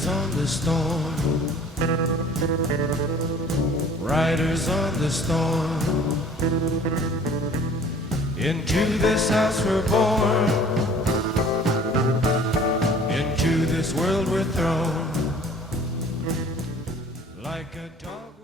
Riders on the storm, riders on the storm. Into this house we're born, into this world we're thrown, like a dog.